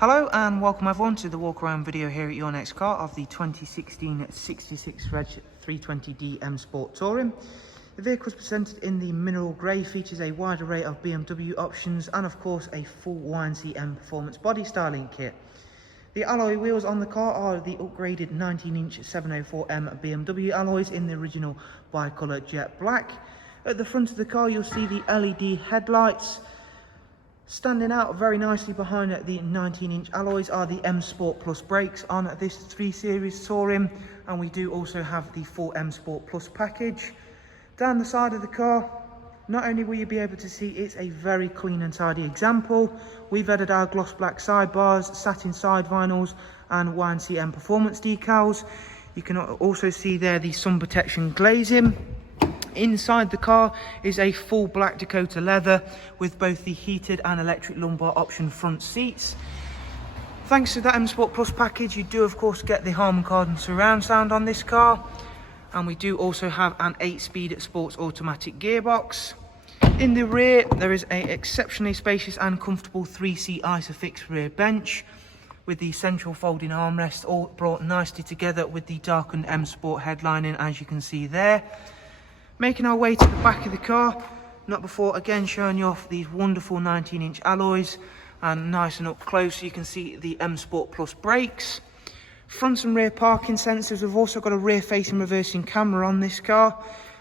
Hello and welcome everyone to the walk around video here at Your Next Car of the 2016 66 Reg 320D M Sport Touring. The vehicle is presented in the mineral grey, features a wide array of BMW options and of course a full YNC Mperformance body styling kit. The alloy wheels on the car are the upgraded 19-inch 704M BMW alloys in the original bi-colour jet black. At the front of the car you'll see the LED headlights. Standing out very nicely behind the 19-inch alloys are the M Sport Plus brakes on this 3 Series Touring, and we do also have the full M Sport Plus package. Down the side of the car, not only will you be able to see it's a very clean and tidy example, we've added our gloss black sidebars, satin side vinyls and YNC Mperformance decals. You can also see there the sun protection glazing. Inside the car is a full black Dakota leather with both the heated and electric lumbar option front seats. Thanks to that M Sport Plus package, you do of course get the Harman Kardon surround sound on this car, and we do also have an 8-speed sports automatic gearbox. In the rear there is an exceptionally spacious and comfortable 3-seat Isofix rear bench with the central folding armrest all brought nicely together with the darkened M Sport headlining, as you can see there. Making our way to the back of the car, not before again showing you off these wonderful 19-inch alloys, and nice and up close you can see the M Sport Plus brakes. Front and rear parking sensors. We've also got a rear facing reversing camera on this car,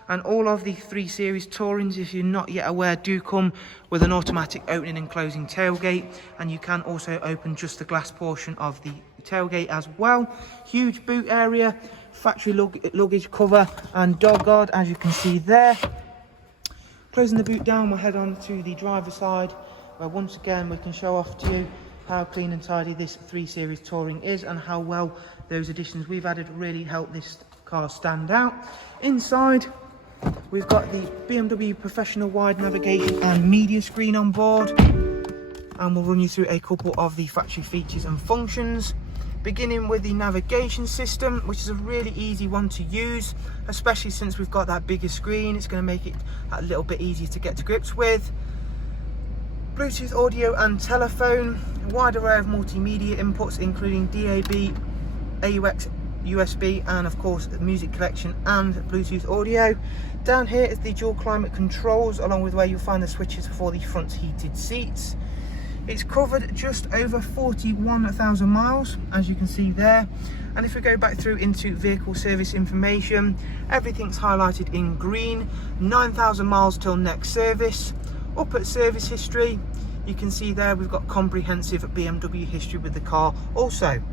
and all of the 3 Series Tourings, if you're not yet aware, do come with an automatic opening and closing tailgate, and you can also open just the glass portion of the tailgate as well. Huge boot area, factory luggage cover and dog guard, as you can see there. Closing the boot down, we'll head on to the driver's side, where once again we can show off to you how clean and tidy this 3 Series Touring is and how well those additions we've added really help this car stand out. Inside we've got the BMW professional wide navigation and media screen on board, and we'll run you through a couple of the factory features and functions. Beginning with the navigation system, which is a really easy one to use, especially since we've got that bigger screen. It's going to make it a little bit easier to get to grips with. Bluetooth audio and telephone, a wide array of multimedia inputs including DAB, AUX, USB and of course the music collection and Bluetooth audio. Down here is the dual climate controls, along with where you'll find the switches for the front heated seats. It's covered just over 41,000 miles, as you can see there. And if we go back through into vehicle service information, everything's highlighted in green. 9,000 miles till next service. Up at service history, you can see there we've got comprehensive BMW history with the car also.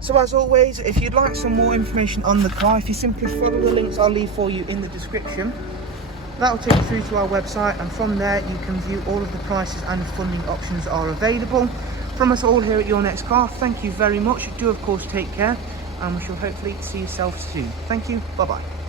So as always, if you'd like some more information on the car, if you simply follow the links I'll leave for you in the description, that will take you through to our website, and from there you can view all of the prices and funding options that are available. From us all here at Your Next Car, thank you very much. Do of course take care, and we shall hopefully see yourself soon. Thank you, bye bye.